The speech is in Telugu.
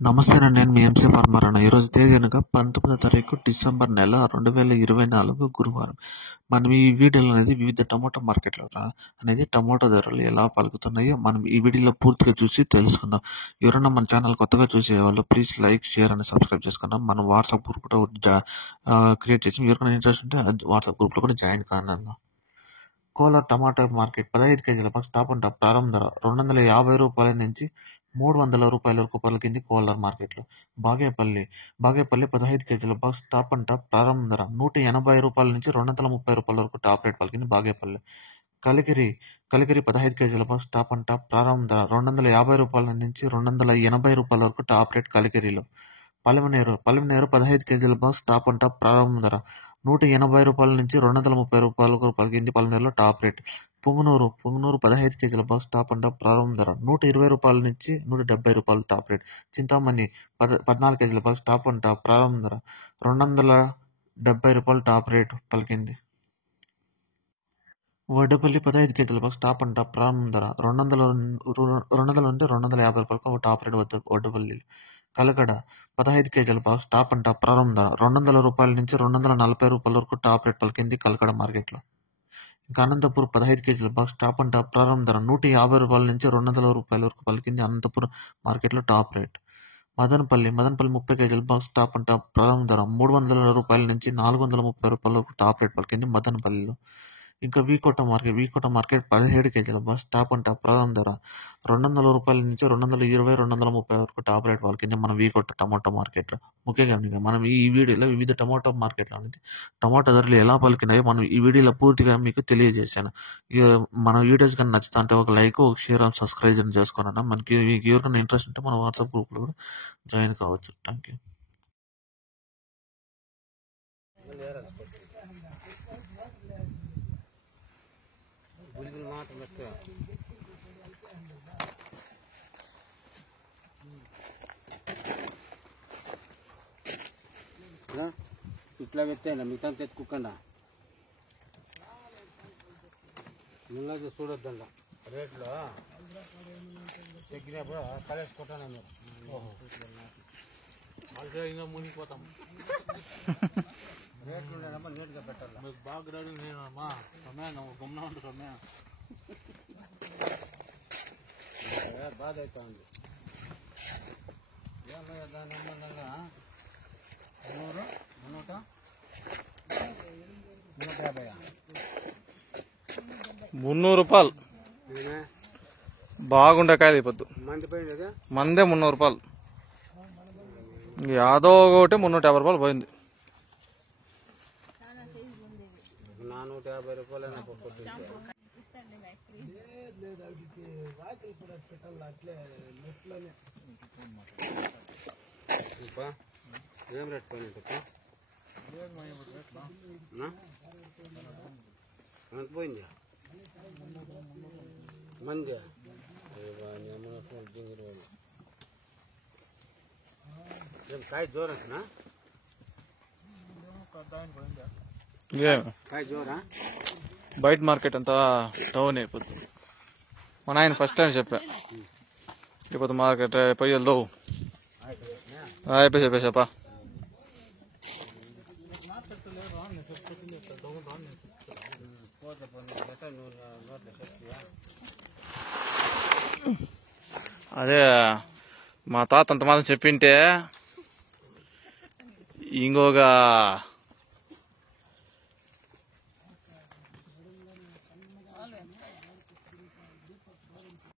నమస్తేనండి. నేను మీ ఎంసీ ఫార్మర్ అన్న. ఈరోజు తేదీ అనగా 19వ తారీఖు డిసెంబర్ నెల 2024 గురువారం. మనం ఈ వీడియోలో అనేది వివిధ టమోటా మార్కెట్లో అనేది టమోటా ధరలు ఎలా పలుకుతున్నాయో మనం ఈ వీడియోలో పూర్తిగా చూసి తెలుసుకుందాం. ఎవరైనా మన ఛానల్ కొత్తగా చూసేవాళ్ళు ప్లీజ్ లైక్, షేర్ అని సబ్స్క్రైబ్ చేసుకుందాం. మనం వాట్సాప్ గ్రూప్ కూడా క్రియేట్ చేసి ఎవరికైనా ఇంట్రెస్ట్ ఉంటే వాట్సాప్ గ్రూప్లో కూడా జాయిన్ కానన్నా. కోలార్ టమాటా మార్కెట్ 15 కేజీల బాక్స్ టాప్ అండ్ టాప్ ప్రారంభ ధర రూ. 250 నుంచి రూ. 300 వరకు పలికింది కోలార్ మార్కెట్లో. బాగేపల్లి 15 కేజీల బాక్స్ టాప్ అండ్ టాప్ ప్రారంభ ధర రూ. 180 నుంచి రూ. 230 వరకు టాప్ రేట్ పలికింది బాగేపల్లి. కలికిరి 15 కేజీల బాక్స్ టాప్ అండ్ టాప్ ప్రారంభ ధర రూ. 250 నుంచి రూ. 280 వరకు టాప్ రేట్ కలికిరిలో. పలమనేరు 15 కేజీల బాక్స్ టాప్ అండ్ టాప్ ప్రారంభ ధర రూ. 180 నుంచి రూ. 230 వరకు పలికింది పలమనేరులో టాప్ రేట్. పుంగనూరు 15 కేజీల బాక్స్ టాప్ అండ్ టాప్ ప్రారంభ ధర రూ. 120 నుంచి రూ. 170 టాప్ రేట్. చింతామణి 14 కేజీల బాక్స్ టాప్ అండ్ టాప్ ప్రారంభ ధర రూ. 270 టాప్ రేట్ పలికింది. వడ్డేపల్లి 15 కేజీల బాక్స్ టాప్ అండ్ టాప్ ప్రారంభ ధర 200 నుండి రూ. 250 టాప్ రేట్ వడ్డేపల్లి. కలకడ 15 కేజీల బాక్స్ టాప్ అండ్ టాప్ ప్రారంభ ధర రూ. 200 నుంచి రూ. 240 వరకు టాప్ రేట్ పలికింది కలకడ మార్కెట్లో. ఇంకా అనంతపూర్ 15 కేజీల బాక్స్ టాప్ అండ్ టాప్ ప్రారంభ ధర రూ. 150 నుంచి రూ. 200 వరకు పలికింది అనంతపూర్ మార్కెట్లో టాప్ రేట్. మదనపల్లి 30 కేజీల బాక్స్ టాప్ అండ్ టాప్ ప్రారంభ ధర రూ. 300 నుంచి రూ. 430 వరకు టాప్ రేట్ పలికింది మదనపల్లిలో. ఇంకా వీకోట మార్కెట్ 17 కేజీల బాక్స్ టాప్ అండ్ టాప్ ప్రారంభ ధర రూ. 200 నుంచి రూ. 230 వరకు టాప్ రేట్ పలికింది మన వీకోట టమాటో మార్కెట్లో. ముఖ్యంగా మనం ఈ వీడియోలో వివిధ టమాటో మార్కెట్లో అనేది టమాటో ధరలు ఎలా పలికినాయో మనం ఈ వీడియోలో పూర్తిగా మీకు తెలియజేశాను. మన వీడియోస్ కానీ నచ్చుతా అంటే ఒక లైక్, ఒక షేర్ అండ్ సబ్స్క్రైబ్ చేసుకున్నాను. మనకి ఎవరికైనా ఇంట్రెస్ట్ ఉంటే మన వాట్సాప్ గ్రూప్లో కూడా జాయిన్ కావచ్చు. Thank you. ఇట్లా పెట్టాను మిగతా తెచ్చుకోకుండా ముందు చూడొద్దండ రేట్లో తగ్గినప్పుడు కలేసుకుంటాను మీరు ఇంకా మునిగిపోతాం. రేట్లు ఉండేనమ్మా నీట్గా పెట్టాలి. మీకు బాగా రెడీ నేనమ్మా సమయం గమ్మున ఉండు సమయం బాధ అవుతా ఉంది. దాని సంబంధంగా 300 రూపాయలు బాగుండే కాయలు అయిపోద్దు. మందే 300 రూపాయలు. యాదో ఒకటి 350 రూపాయలు పోయింది. 450 రూపాయలు ఏం రేట్ పోయింది ఎంత పోయిందా మంది కాయ జోరనా కాయ జోరా బయట మార్కెట్ అంతా డౌన్ అయిపోతుంది. మా నాయన ఫస్ట్ టైం చెప్పా ఇప్పుడు మార్కెట్ పోయి వెళ్దావు అయిపోయి చెప్పేసాపా. అదే మా తాత అంత మాత్రం చెప్పింటే ఇంకొక